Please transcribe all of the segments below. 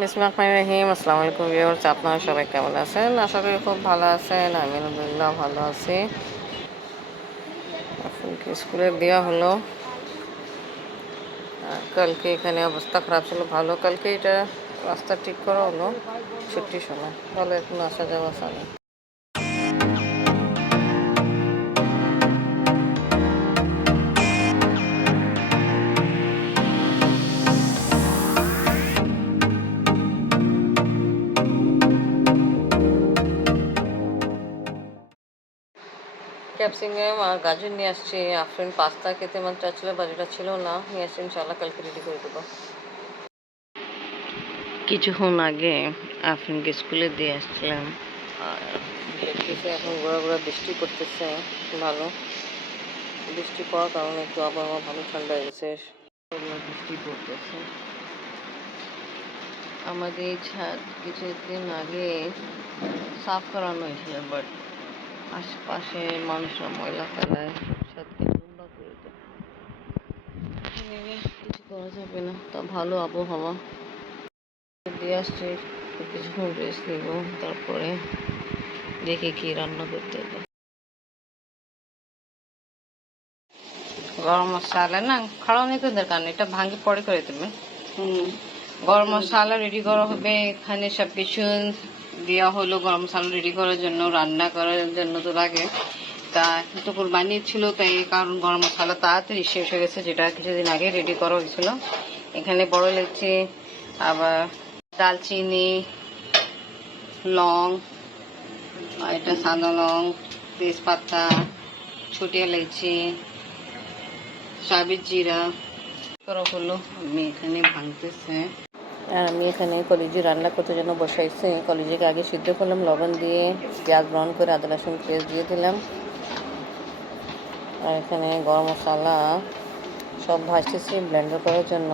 বিসমিল্লাহির রহমানির রহিম। আসসালামু আলাইকুম ভিউয়ার্স, আপনারা সবাই কেমন আছেন? আশা করি খুব ভালো আছেন। আমি আলহামদুলিল্লাহ ভালো আছি। স্কুলে দেওয়া হলো? কালকে এখানে অবস্থা খারাপ ছিল, ভালো। কালকে এটা রাস্তা ঠিক করা হলো, ছুটির সময়। ভালো এখন আসা যাওয়া চলে ক্যাপসিকাম আর গাজর নিয়ে আসছি আফরিন পাস্তা খেতে মন চাচ্ছিল বাজেটা ছিল না নিয়ে আসছি ইনশাল্লাহ কালকে রেডি করে দেবো। কিছুক্ষণ আগে আফরিনকে স্কুলে দিয়ে আসছিলাম আর দেখতেছি এখন ঘোরা ঘোরা বৃষ্টি করতেছে ভালো। বৃষ্টি পড়ার কারণে একটু আবহাওয়া ভালো ঠান্ডা হয়ে গেছে। বৃষ্টি পড়তেছে। আমাদের ছাদ কিছুদিন আগে সাফ করানো হয়েছিল বাট আশেপাশে মানুষরা ময়লা ফেলায় ছাদকে নোংরা করে দেয়। কিছু করা যাবে না। তা ভালো আবহাওয়া। দিয়ে আসছে কিছুক্ষণ রেস্ট নিব তারপরে দেখি কি রান্না করতে হবে। গরম মশলা না খাওয়া নিতে দরকার নেই এটা ভাঙি পরে করে দেবেন গরম মশলা রেডি করা হবে এখানে সব কিছু দেওয়া হলো গরম মশলা রেডি করার জন্য, রান্না করার জন্য তো লাগে। তা একটু কোরবানি ছিল তাই কারণ গরম মশলা তাড়াতাড়ি শেষ হয়ে গেছে, যেটা কিছুদিন আগে রেডি করা হয়েছিল। এখানে বড় লেগছে আবার দালচিনি, লং এটা সাদা লং, তেজপাতা ছোটি এলাইচি সাবির জিরা। করা হলো, আমি এখানে ভাঙতেছে। আর আমি এখানে কলেজি রান্না করতে জন্য বসাইছি। কলেজিকে আগে সিদ্ধ করলাম, লবণ দিয়ে পেঁয়াজ ব্রাউন করে আদা, রসুন পেস্ট দিয়ে দিলাম। আর এখানে গরম মশলা সব ভাজতেছি ব্লেন্ডার করার জন্য।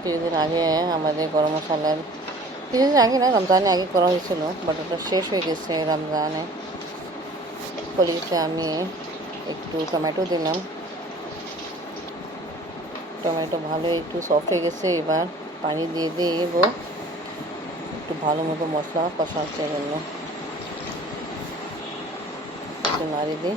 কিছুদিন আগে আমাদের গরম মশলার কিছুদিন আগে না, রমজানে আগে করা হয়েছিল বাট ওটা শেষ হয়ে গেছে রমজানে। কলিতে আমি একটু টমেটো দিলাম। টমেটো ভালো একটু সফট হয়ে গেছে এবার। পানি দিয়ে দিব একটু ভালো মতো মশলা কষানোর জন্য একটু নাড়ি দিই।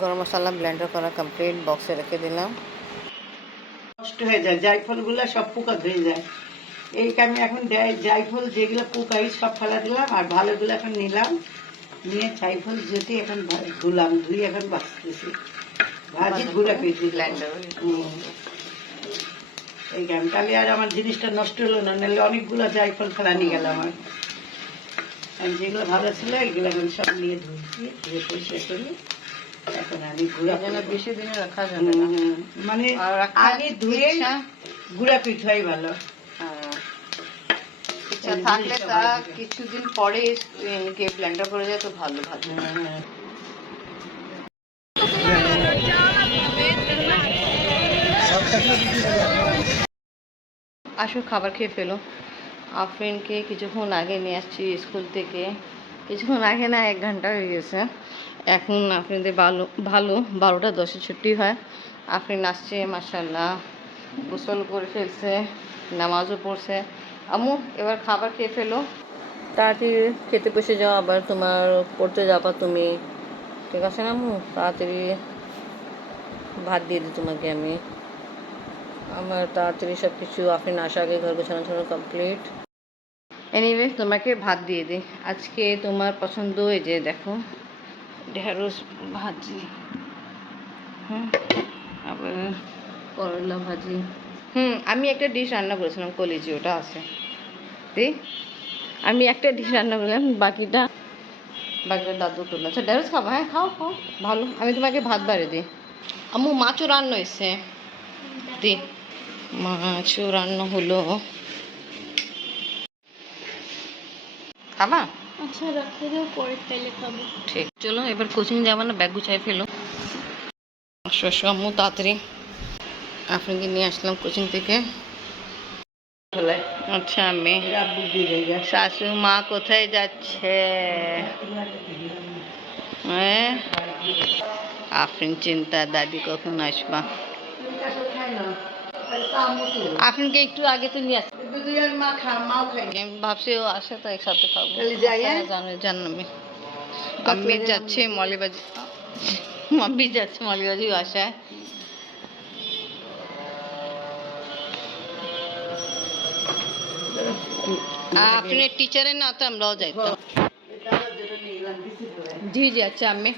গরম মশলা ব্লেন্ডার করা কমপ্লিট বক্সে রেখে দিলাম। নষ্ট হয়ে যায়, জায়ফলগুলো সব পোকা ধরে যায়। এই আমি এখন দেয় জায়ফল যেগুলো পোকাই সব ফেলা দিলাম, আর ভালোগুলো এখন নিলাম। নিয়ে জুটি এখন ধুলাম ধুয়ে এখন বাঁচতেছি। ভাজি ঘুরে পেয়েছি এই গান তাহলে আর আমার জিনিসটা নষ্ট হলো না নাহলে অনেকগুলো জায়ফল ফেলা নিয়ে গেল আমার। আর যেগুলো ভালো ছিল এগুলো এখন সব নিয়ে ধুয়েছি ধুয়ে পরিষ্কার করি। এখন আমি ঘুরা যেন বেশি দিনে রাখা যাবে মানে আগে ধুয়ে? গুড়া পিঠাই ভালো। ইচ্ছা থাকলে তা কিছুদিন পরে কে ব্লেন্ডার করে যায় তো ভালো ভালো। আসো খাবার খেয়ে ফেলো। আফরিনকে কিছুক্ষণ আগে নিয়ে আসছি স্কুল থেকে। কিছুক্ষণ আগে না এক ঘণ্টা হয়ে গেছে। এখন আফরিনদের ভালো ভালো বারোটা দশে ছুটি হয়। আফরিন আসছে মাসাল্লাহ গোসল করে ফেলছে নামাজও পড়ছে। আম্মু এবার খাবার খেয়ে ফেলো। তাড়াতাড়ি খেতে বসে যাও আবার তোমার পড়তে যাবা তুমি। ঠিক আছে না আম্মু? তাড়াতাড়ি ভাত দিয়ে দিই তোমাকে আমি। আমার তাড়াতাড়ি সব কিছু আফরিন আসা আগে ঘর গোছানো ছোনো কমপ্লিট এনিওয়ে তোমাকে ভাত দিয়ে দিই। আজকে তোমার পছন্দ এই যে দেখো ঢেঁড়স ভাজি। হুম আবার করলা ভাজি। হুম আমি একটা ডিশ রান্না করেছিলাম কলিজি ওটা আছে। দি আমি একটা ডিশ রান্না করলাম বাকিটা বাকিটা দাদু করল। আচ্ছা ঢেঁড়স খাব হ্যাঁ খাও খাও ভালো। আমি তোমাকে ভাত বাড়ি দিই। আম্মু মাছও রান্না হয়েছে। দি। মাছও রান্না হলো। খাবা? আচ্ছা রাখে দাও পরে তাইলে খাব। ঠিক। চলো এবার কোচিং যাব না ব্যাগ গুছাই ফেলো। আসো আসো আম্মু তাড়াতাড়ি। আপনাকে নিয়ে আসলাম কোচিং থেকে। আচ্ছা আমি শাশু মা কোথায় যাচ্ছে? আফরিন চিন্তা দাদি কখন আসবা? আফরিনকে একটু আগে তো নিয়ে আমি ভাবছি ও আসে তো একসাথে খাব। হ্যাঁ? জানো জানাবে আমি। যাচ্ছে মলিবাজি মাম্মি যাচ্ছে মলিবাজি বাসায় আপনি টিচারের না তো আমরাও যাইতাম। জি জি আচ্ছা আমি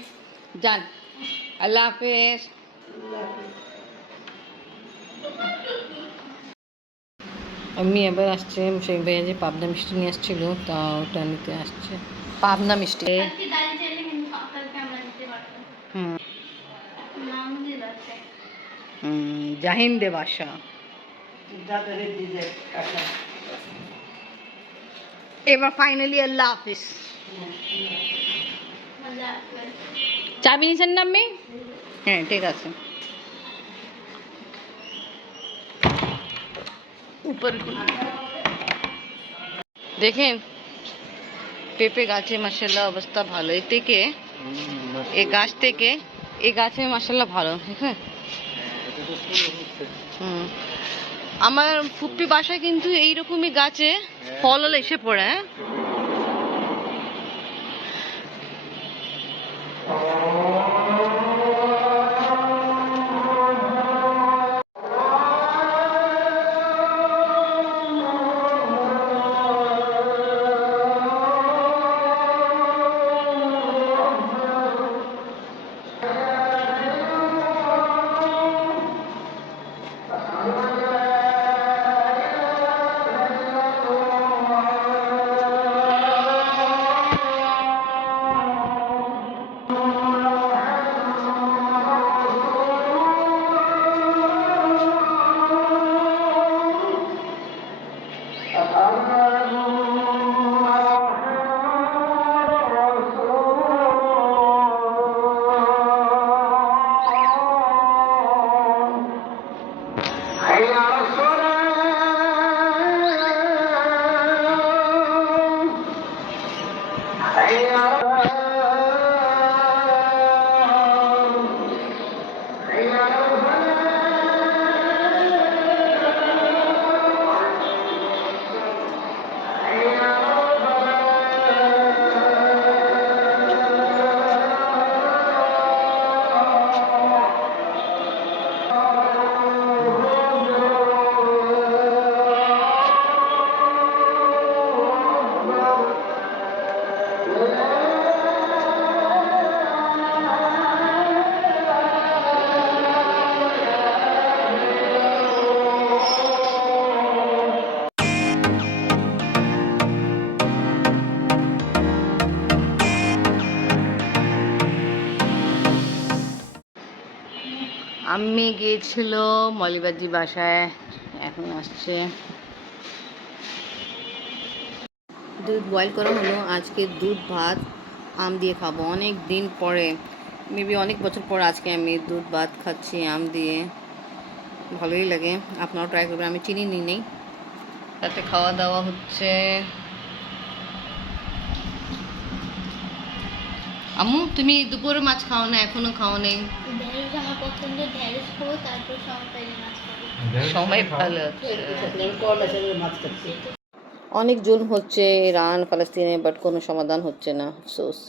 যান। আল্লাহ হাফেজ। আমি এবার আসছে শেখ ভাইয়া যে পাবনা মিষ্টি নিয়ে আসছিল তা ওটা নিতে আসছে। পাবনা মিষ্টি। আজকে দাঁড়িয়ে চাইলে আল্লাহ হাফিজ আল্লাহ হাফেজ চাবি নিছেন না আমি হ্যাঁ ঠিক আছে উপর দেখেন পেঁপে গাছে মাসাল্লাহ অবস্থা ভালো এ থেকে এই গাছ থেকে এই গাছে মাসাল্লাহ ভালো হ্যাঁ হুম আমার ফুপ্পি বাসায় কিন্তু এইরকমই গাছে ফল হলে এসে পড়ে। হ্যাঁ আমি গিয়েছিল মলিবাজি বাসায় এখন আসছে। দুধ বয়েল করা হলো আজকে দুধ ভাত আম দিয়ে খাব। অনেক দিন পরে মেবি অনেক বছর পর আজকে আমি দুধ ভাত খাচ্ছি আম দিয়ে। ভালোই লাগে আপনারাও ট্রাই করবেন আমি চিনি নিই নেই। তাতে খাওয়া দাওয়া হচ্ছে। আম্মু তুমি দুপুরে মাছ খাও না এখনও খাও নেই। ভালো অনেক জুন হচ্ছে ইরান ফালাস্তিনে বাট কোনো সমাধান হচ্ছে না। আফসোস